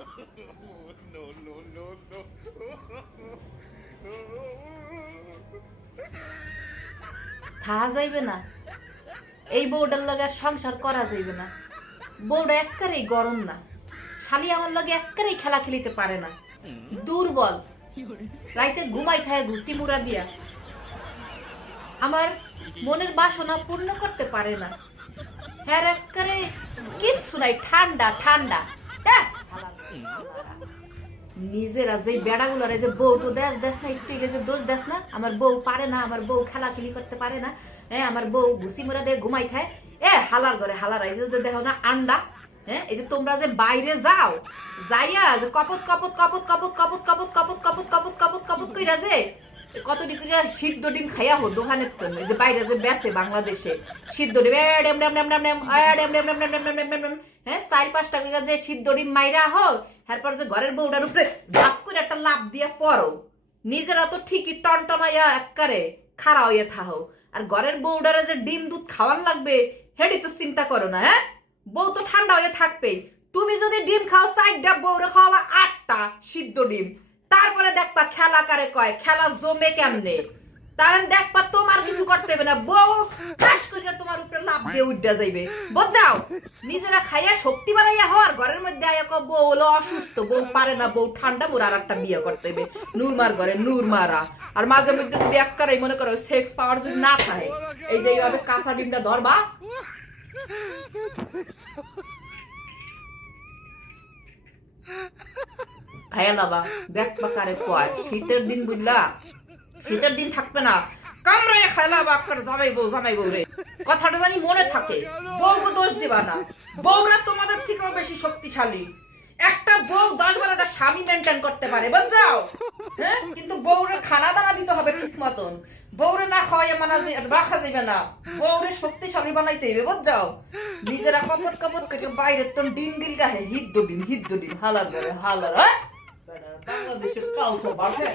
no, no, no, no. থাহা যাইবে না। এই বউটার লগে সংসার করা যাইবে না। বউটা এককারেই গরম না। শালি আমার লগে এককারেই খেলা খেলিতে পারে না। দুর্বল। রাইতে ঘুমাই থাকে ঘুষি মুড়া দিয়া। আমার মনের বাসনা পূর্ণ করতে পারে না। হ্যাঁ এককারে কিচ্ছু নাই ঠান্ডা ঠান্ডা। নিজেরা যে বেড়াগুলোরে যে বউ তো দেশ দেশ না, একটু গেছে দোষ দেশ না, আমার বউ পারে না, আমার বউ খেলাখেলি করতে পারে না হ্যাঁ আমার বউ ঘুষি মোড়া দিয়ে ঘুমাই খায়। এ, হালার ঘরে, হালার, এই যে দেখো না, আন্ডা হ্যাঁ এই যে তোমরা যে বাইরে যাও, যাইয়া যে কপত কপত কপত কপত কপত কপত কপত কপত কপত কপত কপত কইরা যে কত ডিগ্রি সিদ্ধ ডিম খাইয়া হো দোকানের তো যে বাইরে যে বেসে বাংলাদেশে সিদ্ধ ডিম হ্যাঁ চার পাঁচটা করে যে সিদ্ধ ডিম মাইরা হো তারপর যে ঘরের বউটার উপরে ঝাপ করে একটা লাভ দিয়া পড়ো নিজেরা তো ঠিকই টনটন হইয়া এককারে খাড়া হইয়া থাহো আর ঘরের বউডারে যে ডিম দুধ খাওয়ার লাগবে হেডি তো চিন্তা করো না হ্যাঁ বউ তো ঠান্ডা হয়ে থাকবেই তুমি যদি ডিম খাও চারটা বউরে খাওয়া আটটা সিদ্ধ ডিম তারপরে দেখবা খেলা কারে কয়? খেলা জমে কেমনে? তার দেখবা তোমার কিছু করতে হবে না। বউ ঠাস করিয়া তোমার উপরে লাভ দিয়ে উঠা যাইবে। বুঝাও? নিজেরা খাইয়া শক্তি বাড়াইয়া হওয়ার ঘরের মধ্যে আয়া কও, বউ হলো অসুস্থ বউ পারে না বউ ঠান্ডা মোর আর একটা বিয়ে করতে হবে। নূরমার ঘরে নূরমারা আর মাঝে মধ্যে যদি এক করাই মনে করো সেক্স পাওয়ার যদি না থাকে এই যে এইভাবে কাঁচা ডিমটা ধরবা। খাইয়া লাবা দেখবা কারে কয়, শীতের দিন বুঝলা? শীতের দিন থাকবে না। কামড়ায় খাইলা বা আপনার জামাই বউ জামাই বউ রে। কথাটা জানি মনে থাকে। বউকে দোষ দিবা না। বউরা তোমাদের থেকেও বেশি শক্তিশালী। একটা বউ দশ বারোটা স্বামী মেনটেন করতে পারে বুঝাও হ্যাঁ? কিন্তু বউরে খানা দানা দিতে হবে ঠিক মতন। বউরে না খাওয়াই মানা রাখা যাবে না। বউরে শক্তিশালী বানাইতে হবে বুঝাও নিজেরা কপট কপট করে বাইরে তো ডিম ডিল গাহে, হিদ্দ ডিম হিদ্দ ডিম, হালার হালার হ্যাঁ? Bangladeş'e kalsa bak ya.